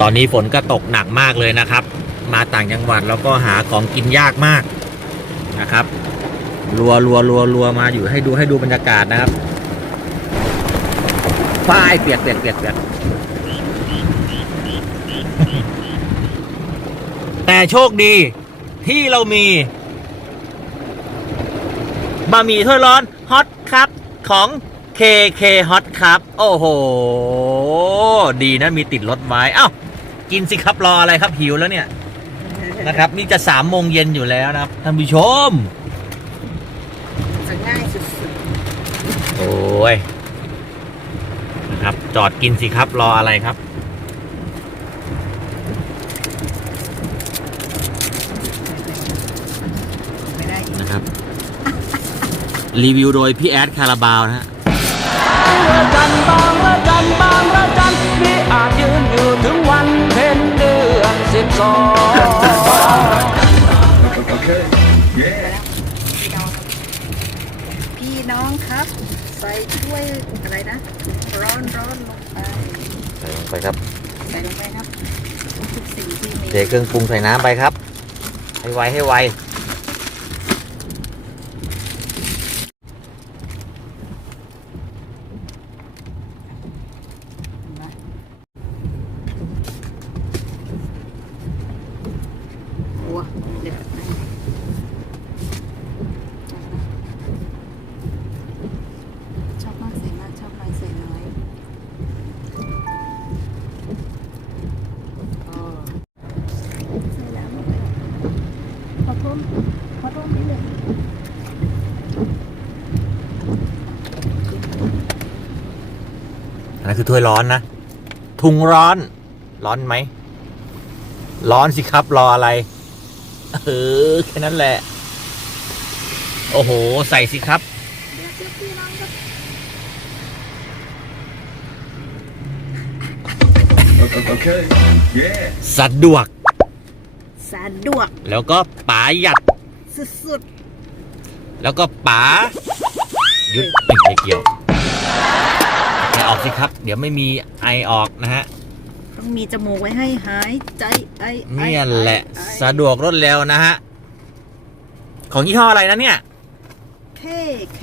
ตอนนี้ฝนก็ตกหนักมากเลยนะครับ มาต่างจังหวัดแล้วก็หาของกินยากมากนะครับ รัวรัวรัวรัวมาอยู่ให้ดูให้ดูบรรยากาศนะครับป้ายเปียกเปียกเปียกเปียกแต่โชคดีที่เรามีบะหมี่ถ้วยร้อนฮอตครับของ KK Hot ครับ โอ้โห ดีนะมีติดรถไว้ เอ้า กินสิครับรออะไรครับหิวแล้วเนี่ยนะครับ นี่จะสามโมงเย็นอยู่แล้วนะครับท่านผู้ชมจะง่ายสุดโอ้ยนะครับ จอดกินสิครับรออะไรครับ ๆไม่ได้อีกนะครับ รีวิวโดยพี่แอดคาราบาวนะฮะละจันบางละจันบา สอง Okay. Yeah. พี่น้องครับ ใส่ถ้วยอะไรนะ ร้อนร้อนลงไป ใส่ลงไปครับ ใส่ลงไปครับทุกสิ่งที่มี เทเครื่องปรุงใส่น้ำไปครับ ให้ไวให้ไว หัวเดี๋ยวนะชอบมากใส่มากชอบน้อยใส่น้อยอ๋อใส่น้ำลงไปขอต้มขอต้มนิดหนึ่งอันนั้นคือถ้วยร้อนนะถุงร้อน ร้อนไหม ร้อนสิครับ รออะไร เออแค่นั้นแหละ โอ้โห ใส่สิครับเดี๋ยวเดี๋ยวพี่น้องครับ Okay. Yeah. สะดวก สะดวกแล้วก็ป๋าหยัด สุดแล้วก็ป๋าหยุดไม่เกี่ยวไอออกสิครับ เดี๋ยวไม่มีไอออกนะฮะๆ ต้องมีจมูกไว้ให้หายใจไอไอเนี่ยแหละไอไอสะดวกรวดเร็วนะฮะ ของยี่ห้ออะไรนะเนี่ย เคเค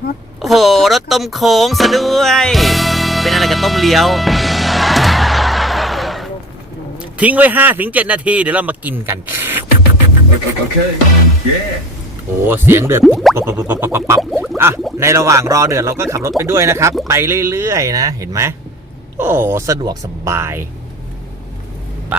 ฮอตโอ้โห รถต้มโค้งซะด้วย เป็นอะไรกับต้มเลี้ยว ทิ้งไว้5ถึง7นาที เดี๋ยวเรามากินกัน Okay. Yeah. โอ้เสียงเดือดปับปับปับปับปับปับปับอะ ในระหว่างรอเดือดเราก็ขับรถไปด้วยนะครับ ไปเรื่อย ๆ นะ เห็นไหม โอ้ สะดวกสบาย ไป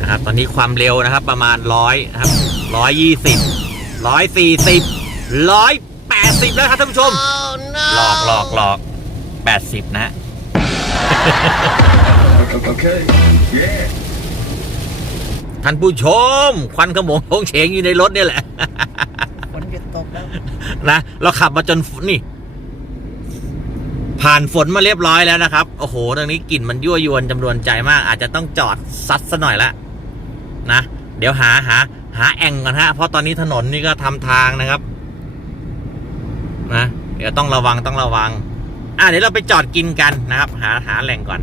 นะครับ ตอนนี้ความเร็วนะครับประมาณร้อยนะครับร้อยยี่สิบร้อยสี่สิบร้อยแปดสิบแล้วครับท่านผู้ชม หลอกหลอกหลอกแปดสิบนะฮะ Okay. Yeah. ท่านผู้ชม ควันขโมงโฉงเฉงอยู่ในรถเนี่ยแหละ ฝนหยุดตกแล้ว นะเราขับมาจนฝนนี่ ผ่านฝนมาเรียบร้อยแล้วนะครับ โอ้โหตรงนี้กลิ่นมันยั่วยวนจำนวนใจมาก อาจจะต้องจอดซัดซะหน่อยละนะ เดี๋ยวหาหา หาแอ่งก่อนฮะ เพราะตอนนี้ถนนนี่ก็ทำทางนะครับ นะ เดี๋ยวต้องระวังต้องระวัง อะเดี๋ยวเราไปจอดกินกันนะครับ หาหาแหล่งก่อน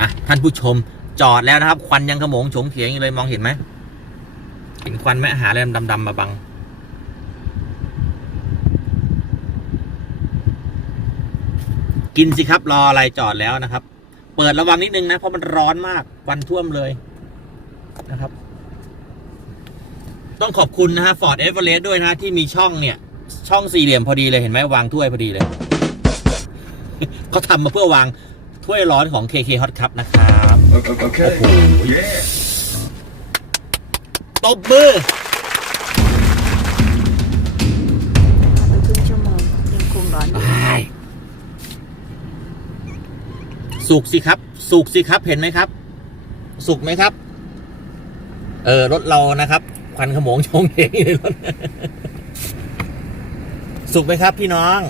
อะท่านผู้ชมจอดแล้วนะครับ ควันยังขโมงโฉงเฉียงอยู่เลยมองเห็นไหมเห็นควันไหมหาอะไรดำๆมาบังกินสิครับรออะไรจอดแล้วนะครับ เปิดระวังนิดนึงนะเพราะมันร้อนมากควันท่วมเลยนะครับ ต้องขอบคุณนะฮะฟอร์ดเอเวอเรสต์ด้วยนะที่มีช่องเนี่ย ช่องสี่เหลี่ยมพอดีเลยเห็นไหมวางถ้วยพอดีเลยเขาทำมาเพื่อวาง ถ้วยร้อนของ KK Hot Cup นะครับ Okay. Oh, Yeah. ตบมือมันครึ่งชั่วโมงยังคงร้อนอยู่สุกสิครับ สุกสิครับเห็นไหมครับ สุกไหมครับ เออรถเรานะครับควันขโมงโชงเองอยู่ในรถ สุกไหมครับพี่น้อง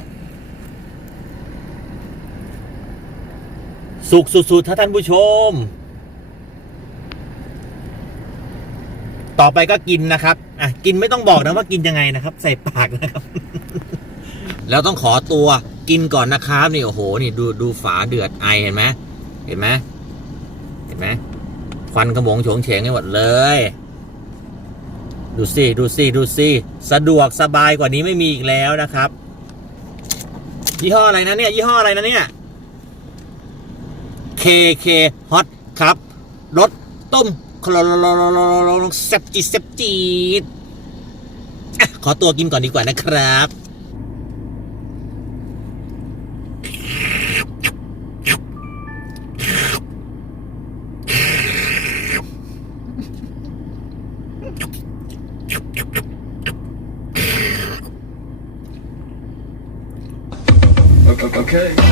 สุกสุดๆถ้าท่านผู้ชม ต่อไปก็กินนะครับ อะ กินไม่ต้องบอกนะว่ากินยังไงนะครับ ใส่ปากนะครับ แล้วต้องขอตัวกินก่อนนะครับนี่โอ้โห นี่ดูดูฝาเดือดไอเห็นไหมเห็นไหมเห็นไหมควันขโมงโฉงเฉงไปหมดเลย ดูสิดูสิดูสิสะดวกสบายกว่านี้ไม่มีอีกแล้วนะครับ ยี่ห้ออะไรนะเนี่ย ยี่ห้ออะไรนะเนี่ย KK Hot ครับรสต้มคลอลลลลแซบจีแซบจีขอตัวกินก่อนดีกว่านะครับโอเค